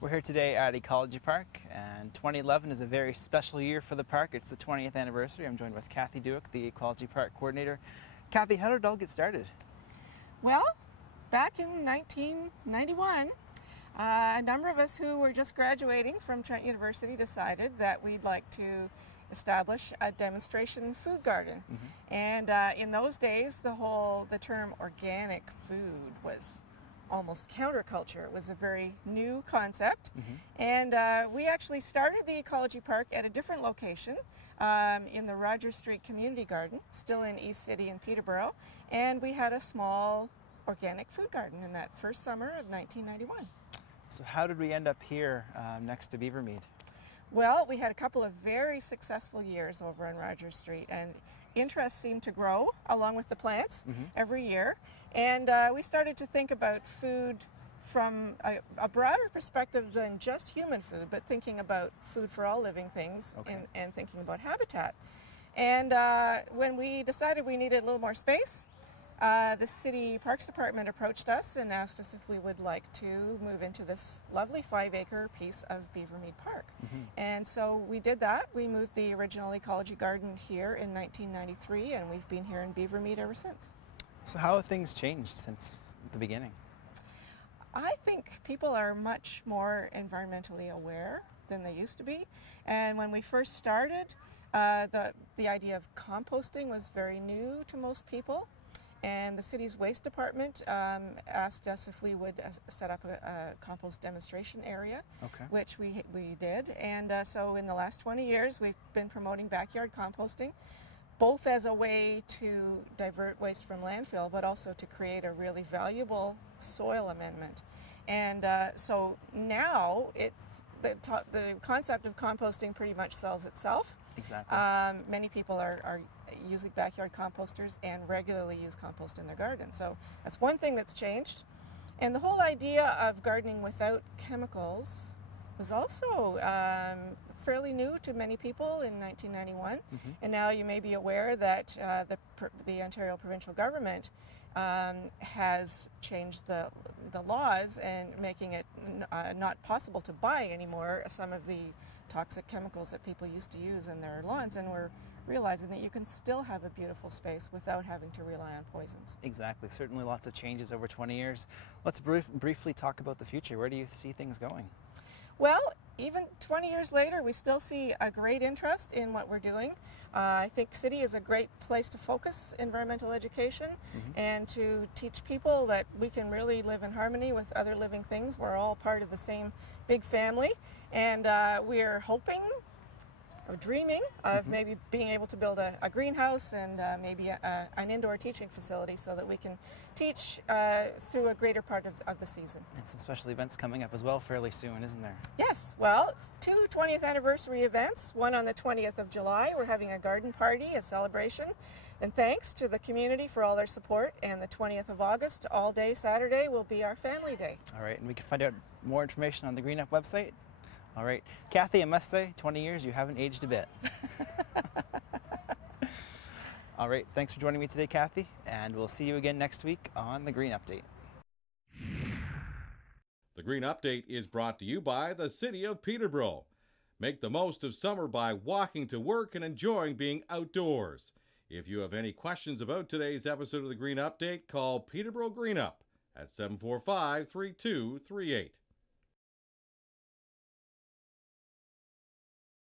We're here today at Ecology Park, and 2011 is a very special year for the park. It's the 20th anniversary. I'm joined with Kathy Dewick, the Ecology Park coordinator. Kathy, how did it all get started? Well, back in 1991, a number of us who were just graduating from Trent University decided that we'd like to establish a demonstration food garden. And in those days, the term organic food was almost counterculture. It was a very new concept. And we actually started the Ecology Park at a different location in the Rogers Street Community Garden, still in East City in Peterborough. And we had a small organic food garden in that first summer of 1991. So how did we end up here next to Beavermead? Well, we had a couple of very successful years over on Rogers Street, and interest seemed to grow along with the plants every year. And we started to think about food from a broader perspective than just human food, but thinking about food for all living things and thinking about habitat. And when we decided we needed a little more space, the City Parks Department approached us and asked us if we would like to move into this lovely 5-acre piece of Beavermead Park. And so we did that. We moved the original Ecology Garden here in 1993, and we've been here in Beavermead ever since. So how have things changed since the beginning? I think people are much more environmentally aware than they used to be. And when we first started, the idea of composting was very new to most people. And the city's waste department asked us if we would set up a compost demonstration area, which we did. And so in the last 20 years, we've been promoting backyard composting, both as a way to divert waste from landfill, but also to create a really valuable soil amendment. And so now the concept of composting pretty much sells itself. Exactly. Many people are using backyard composters and regularly use compost in their garden. So that's one thing that's changed. And the whole idea of gardening without chemicals was also fairly new to many people in 1991. And now you may be aware that the Ontario provincial government has changed the laws and making it not possible to buy anymore some of the toxic chemicals that people used to use in their lawns, and we're realizing that you can still have a beautiful space without having to rely on poisons. Exactly. Certainly lots of changes over 20 years. Let's briefly talk about the future. Where do you see things going? Well, even 20 years later, we still see a great interest in what we're doing. I think City is a great place to focus environmental education and to teach people that we can really live in harmony with other living things. We're all part of the same big family, and we're hoping or dreaming of maybe being able to build a greenhouse and maybe an indoor teaching facility so that we can teach through a greater part of the season. And some special events coming up as well fairly soon, isn't there? Yes. Well, 2 20th anniversary events. One on the 20th of July. We're having a garden party, a celebration. And thanks to the community for all their support. And the 20th of August, all day Saturday, will be our family day. All right. And we can find out more information on the Green Up website. All right. Kathy, I must say, 20 years, you haven't aged a bit. All right. Thanks for joining me today, Kathy. And we'll see you again next week on The Green Update. The Green Update is brought to you by the City of Peterborough. Make the most of summer by walking to work and enjoying being outdoors. If you have any questions about today's episode of The Green Update, call Peterborough Green Up at 745-3238.